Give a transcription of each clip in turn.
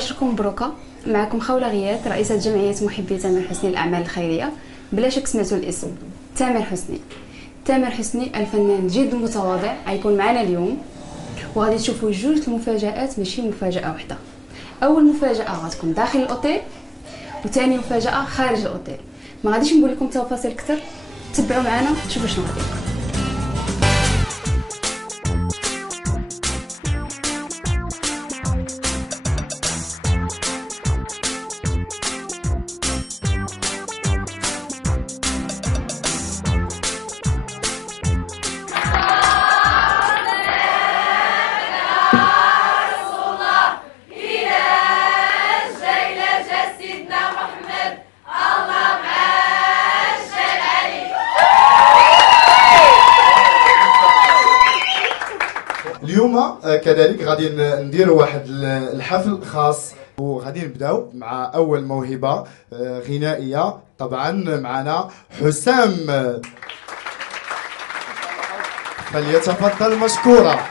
مباشركم مبروكه. معكم خوله غياث رئيسه جمعيه محبي تامر حسني للاعمال الخيريه. بلا شك سمعتوا الاسم تامر حسني. تامر حسني الفنان جد متواضع غيكون معنا اليوم، وغادي تشوفوا جوج المفاجآت ماشي مفاجاه واحده. اول مفاجاه غتكون داخل الاوتيل، وثاني مفاجاه خارج الاوتيل. ما غاديش نقول لكم تفاصيل اكثر، تبعوا معنا تشوفوا شنو غادي يكون. اليوم كذلك غادي نديروا واحد الحفل خاص، وغادي نبداو مع اول موهبه غنائيه. طبعا معنا حسام، فليتفضل مشكورا.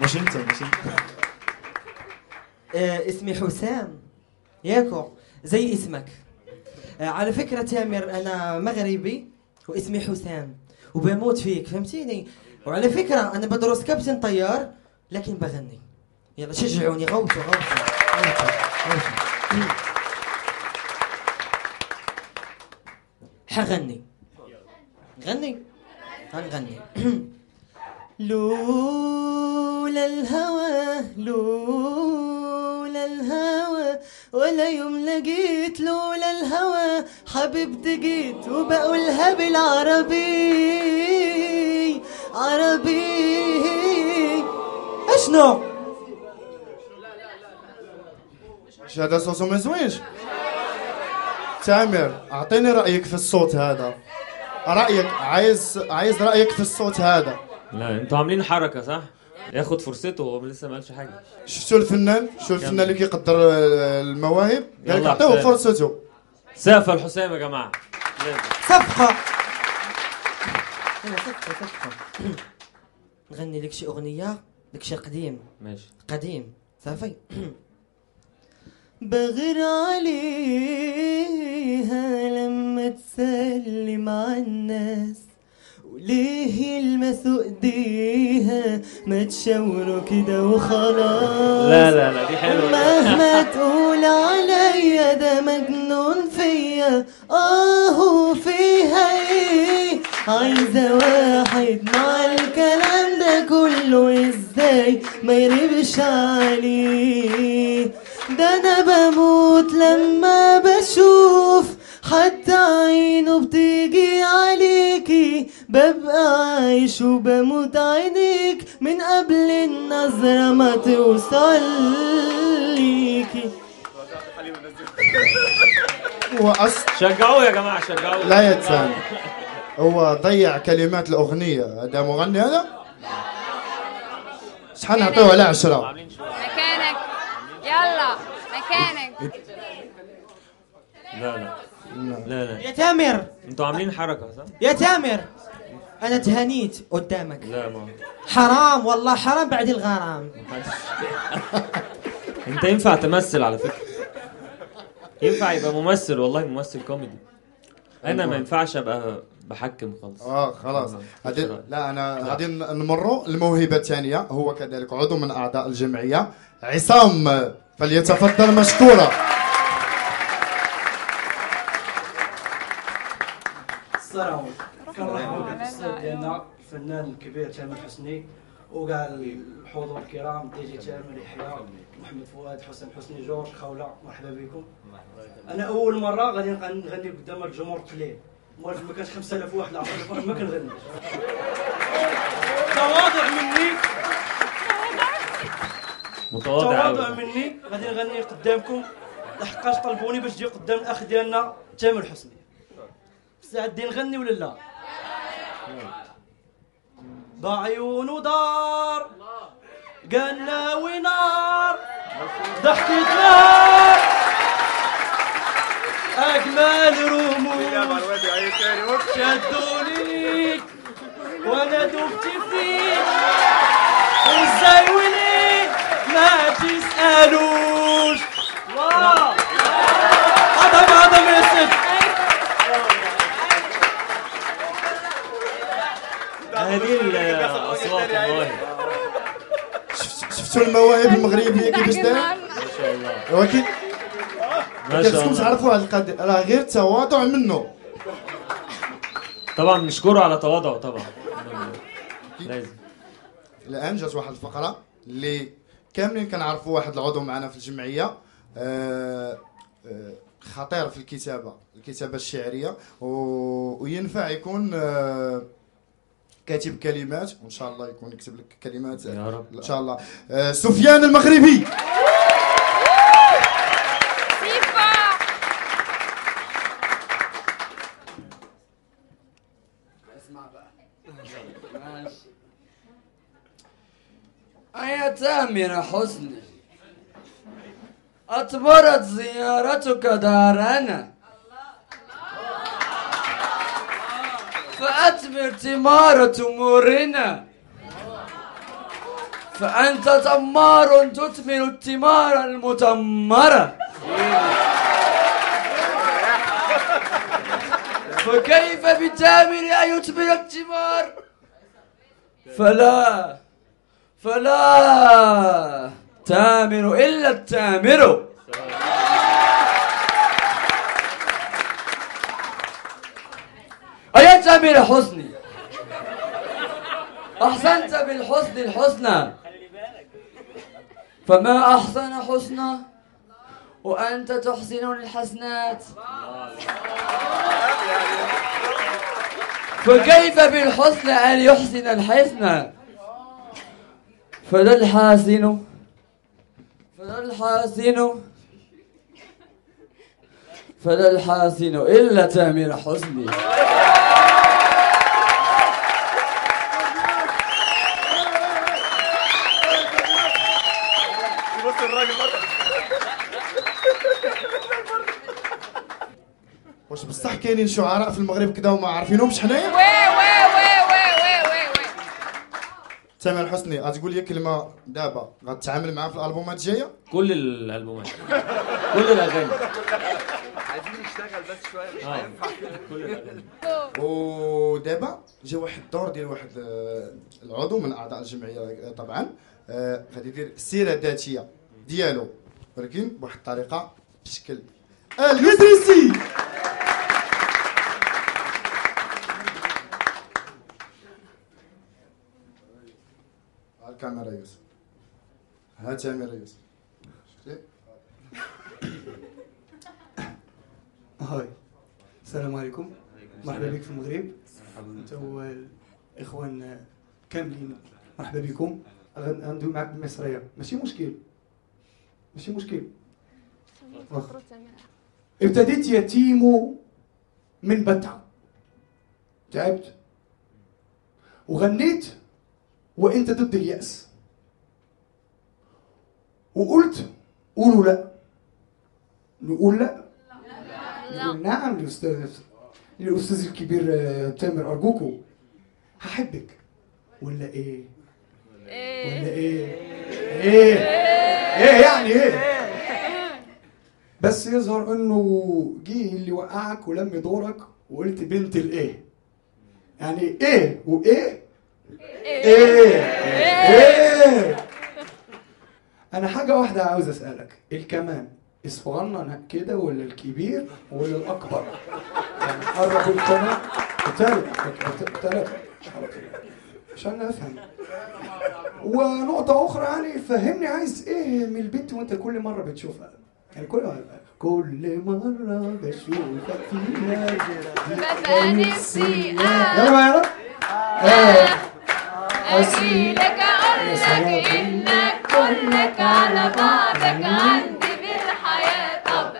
مش انت اسمي حسام ياكو زي اسمك. على فكرة تامر أنا مغربي واسمي حسام وبموت فيك، فهمتيني؟ وعلى فكرة أنا بدرس كابتن طيار لكن بغني. يلا شجعوني، غوتوا. حغني غني هنغني. لولا الهوى ولا يوم لقيت، لولا الهوى حبيب دقيت وبقولها بالعربي عربي. اشنو هذا صوته ما زوينش. تامر اعطيني رايك في الصوت هذا. رايك، عايز رايك في الصوت هذا. لا انتوا عاملين حركه صح؟ ياخد فرصته وهو لسه ما قالش حاجه. شفتوا الفنان اللي كيقدر المواهب، قال لك يلا عطيوه حسام. فرصته. سقف الحسام يا جماعه. صفقة. صفقة. نغني لك شي أغنية، لك شي قديم. ماشي. قديم صافي. بغير عليها لما تسلم على الناس، وليه يلمسوا ايديها ما تشاوروا كده وخلاص. لا دي حلوه. مهما تقول عليا ده مجنون فيا، فيها ايه؟ عايزة واحد مع الكلام ده كله ازاي ما يربش عليه. ده انا بموت لما بشوف حتى عينه بتيجي عليكي، ببقى عايش وبموت عينيك من قبل النظرة ما توصل ليكي. هو شجعوه يا جماعه شجعوه. لا يتسامح، هو ضيع كلمات الأغنية. هذا مغني هذا؟ شحال نعطيوه على 10؟ مكانك، يلا مكانك. لا يا تامر انتوا عاملين حركه صح؟ يا تامر انا تهانيت قدامك. لا ما حرام والله حرام بعد الغرام. انت ينفع تمثل على فكره، ينفع يبقى ممثل، والله ممثل كوميدي. انا ما ينفعش ابقى بحكم خالص. خلاص. لا انا غادي نمروا الموهبه الثانيه. هو كذلك عضو من اعضاء الجمعيه، عصام، فليتفضل مشكورا. السلام عليكم. كنرحبوا بالاستاذ ديالنا الفنان الكبير تامر حسني وكاع الحضور الكرام، دي جي تامر، يحيى، محمد فؤاد، حسام حسني، جورج، خوله، مرحبا بكم. انا اول مره غادي نغني قدام الجمهور قليل، ما كانش 5000 واحد ل 10000 ما كنغنيش. تواضع مني غادي نغني قدامكم لحقاش طلبوني باش نجي قدام الاخ ديالنا تامر حسني. مستعدين نغني ولا لا؟ بعيونه دار قالنا ونار ضحكت نار اجمل رموش شدوا ليك وانا دبت فيك، ازاي وليه ما تسالوا هذه الاصوات والله. شفتوا المواهب المغربيه كيفاش داير؟ ما شاء الله. ولكن ما شاء كنتكم الله. تعرفوا هذه القضيه راه غير تواضع منه. طبعا نشكره على تواضعه طبعا. لازم. الان جات واحد الفقره اللي كاملين كنعرفوا واحد العضو معنا في الجمعيه خطير في الكتابه الشعريه وينفع يكون كاتب كلمات، وان شاء الله يكون يكتب لك كلمات يا رب ان شاء الله. سفيان المغربي. يا تامر حسني، أثمرت زيارتك دارنا، فأثمر ثمار تمورنا، فأنت تمار تثمر الثمار المتمرة، فكيف بتامر أن يثمر الثمار؟ فلا تامر إلا التامر. أيا تامر حسني، أحسنت بالحسن الحسنى، فما أحسن حسنى وأنت تحسن الحسنات، فكيف بالحسن أن يحسن الحسنى؟ فذا الحاسن إلا تامر حسني. واش بصح كاينين شعراء في المغرب كذا وما عارفينهمش حنايا؟ وي تامر حسني غتقول لي كلمه دابا غتتعامل معاه في الالبومات الجايه؟ كل الالبومات، كل الاغاني. عايزين نشتغل بس شويه مش هينفع كل الاغاني. ودابا جا واحد الدور ديال واحد العضو من اعضاء الجمعيه طبعا غادي يدير السيره الذاتيه ديالو ولكن بواحد الطريقه بشكل اليوسريسي. الكاميرا يوسف، ها تامر يوسف، شفتي؟ هاي، السلام عليكم، مرحبا بك في المغرب. انت والاخوان كاملين مرحبا بكم. غندوي معك بالمصريه، ماشي مشكل. ابتديت يتيم من بتعة، تعبت وغنيت وانت ضد اليأس، وقلت قولوا لا، نقول لا، نقول نعم للأستاذ الكبير تامر أرجوكو، هحبك ولا ايه؟ يعني ايه؟ بس يظهر انه جه اللي وقعك ولم دورك وقلت بنت الايه، يعني ايه وايه؟ ايه. انا حاجه واحده عاوز اسالك، الكمان الصغنن كده ولا الكبير ولا الاكبر؟ يعني قرب الكمان ثلاثه عشان افهم. ونقطه اخرى، يعني فهمني عايز ايه من البنت وانت كل مره بتشوفها، يعني كل مره بشوفك فيها ببقى نفسي يلا أجيلك أقولك إنك كلك على بعضك عندي بالحياة. طب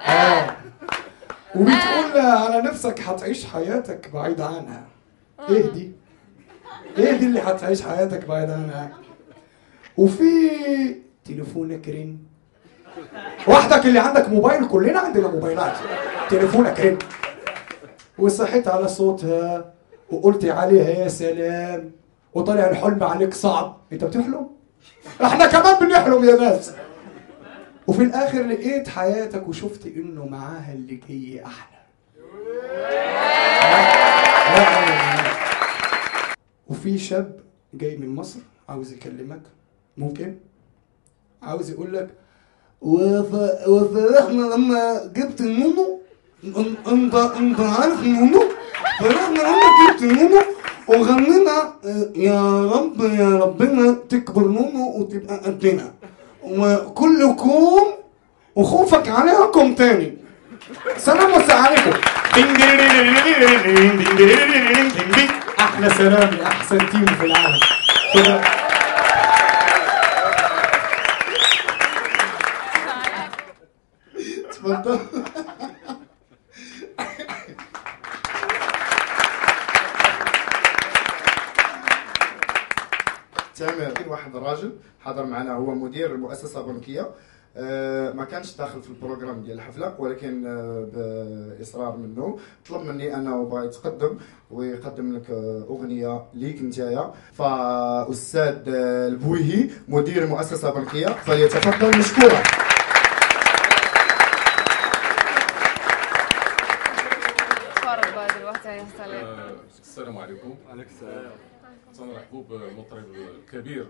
وبتقول على نفسك هتعيش حياتك بعيد عنها. ايه دي اللي هتعيش حياتك بعيد عنها؟ وفي تليفونك رن، وحدك اللي عندك موبايل، كلنا عندنا موبايلات، تليفونك رن وصحيت على صوتها وقلت عليها يا سلام وطلع الحلم عليك صعب. انت بتحلم؟ احنا كمان بنحلم يا ناس. وفي الاخر لقيت حياتك وشفت انه معاها اللي جاي احلى. وفي شاب جاي من مصر عاوز يكلمك، ممكن عاوز يقول لك وفرحنا لما جبت نونو. انت عارف نونو؟ فرحنا لما جبت نونو وغنينا يا رب يا ربنا تكبر نونو وتبقى قدنا وكلكم وخوفك عليكم تاني. سلام والسلام عليكم. احلى سلام لاحسن تيم في العالم. تفضل. تامر واحد الراجل حضر معنا، هو مدير مؤسسه بنكيه، ما كانش داخل في البروجرام ديال الحفله، ولكن باصرار منه طلب مني انا وبغى يتقدم ويقدم لك اغنيه ليك نتايا. فاستاذ البويهي مدير مؤسسه بنكيه فليتفضل مشكورا. السلام عليكم. وعليكم السلام. تنرحبوا بمطرب كبير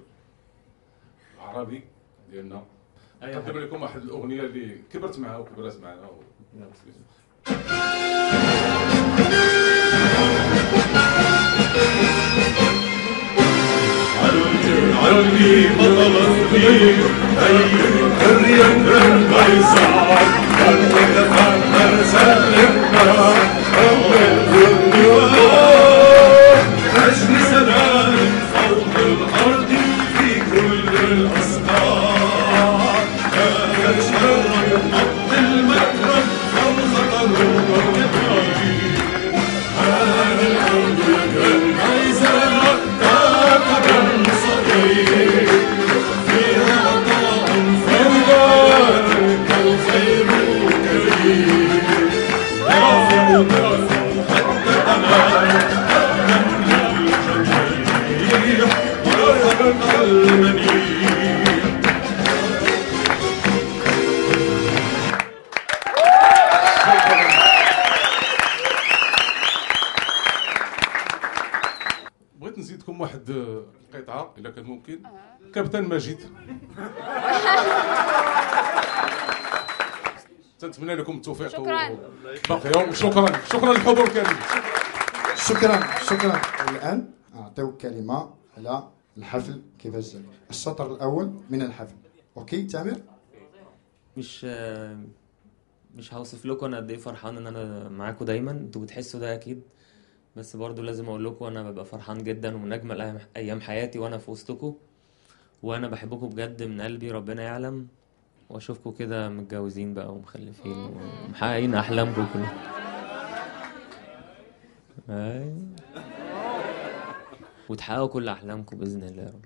عربي ديالنا. نقدم لكم واحد الاغنيه اللي كبرت معها وكبرت معنا علمي بطل الصغير اي قريه من قيصر خليك تفكر سلمنا اول الديوان عشني سلام فوق الارض في كل الاسقار كشهر نط المكرم فوق الركبين هذا الارض كالقيصر كعقب صغير فيها طاعم فوار كالخير كريم دافع دافع حتى امان بغيت نزيدكم واحد القطعه اذا كان ممكن. كابتن ماجد تنتمنى لكم التوفيق. شكرا. باقي يوم. شكرا للحضور الكريم. شكرا. الان اعطيو كلمه على الحفل كيفاش جا الشطر الاول من الحفل. اوكي تامر؟ مش هوصف لكم انا قد ايه فرحان ان انا معاكم دايما، انتوا بتحسوا ده اكيد، بس برضو لازم اقول لكم انا ببقى فرحان جدا ومن اجمل ايام حياتي وانا في وسطكم، وانا بحبكم بجد من قلبي ربنا يعلم، واشوفكم كده متجوزين بقى ومخلفين ومحققين احلامكم كلها. وتحققوا كل احلامكم باذن الله يا رب.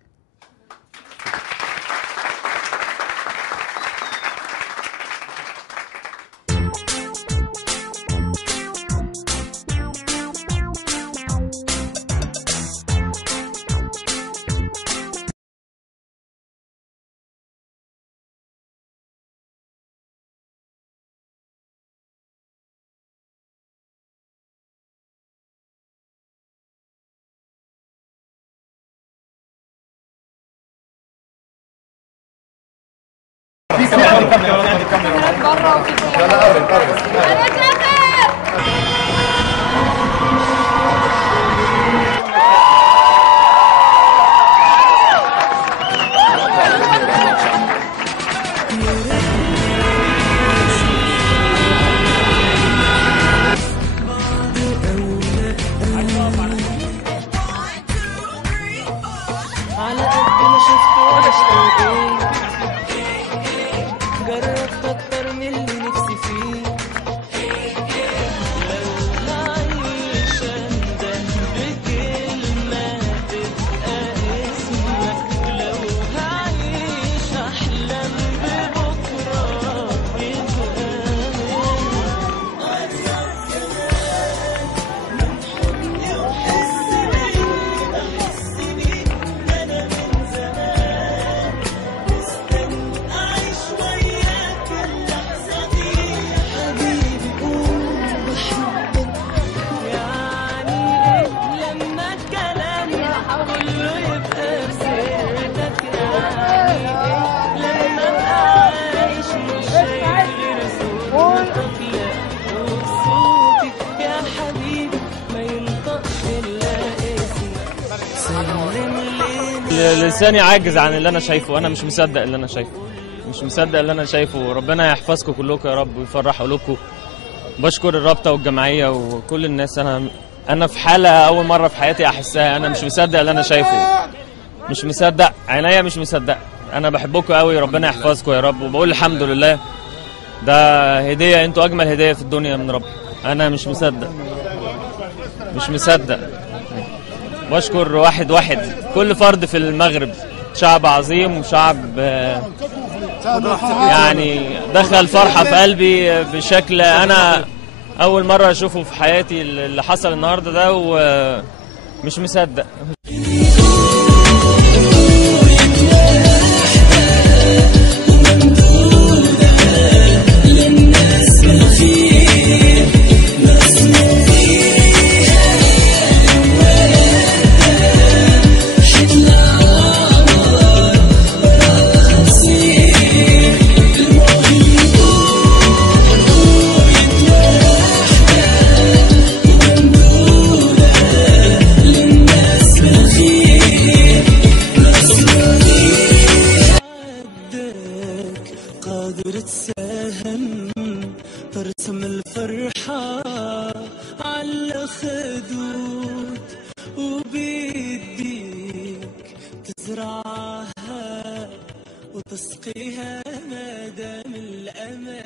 على قد ما شفتوش قلبي جربت اكتر من اللي نفسي فيه لساني عاجز عن اللي انا شايفه، انا مش مصدق اللي انا شايفه، مش مصدق اللي انا شايفه. ربنا يحفظكم كلكم يا رب ويفرح قلوبكم. بشكر الرابطه والجمعيه وكل الناس. انا في حاله اول مره في حياتي احسها. انا مش مصدق اللي انا شايفه، مش مصدق، عينيا مش مصدق. انا بحبكم قوي، ربنا يحفظكم يا رب، وبقول الحمد لله. ده هديه، انتوا اجمل هديه في الدنيا من رب. انا مش مصدق، مش مصدق. بشكر واحد واحد كل فرد في المغرب، شعب عظيم وشعب يعني دخل فرحة في قلبي بشكل أنا أول مرة أشوفه في حياتي. اللي حصل النهاردة ده ومش مصدق. قادر تساهم ترسم الفرحة على خدود وبيديك تزرعها وتسقيها مادام الأمل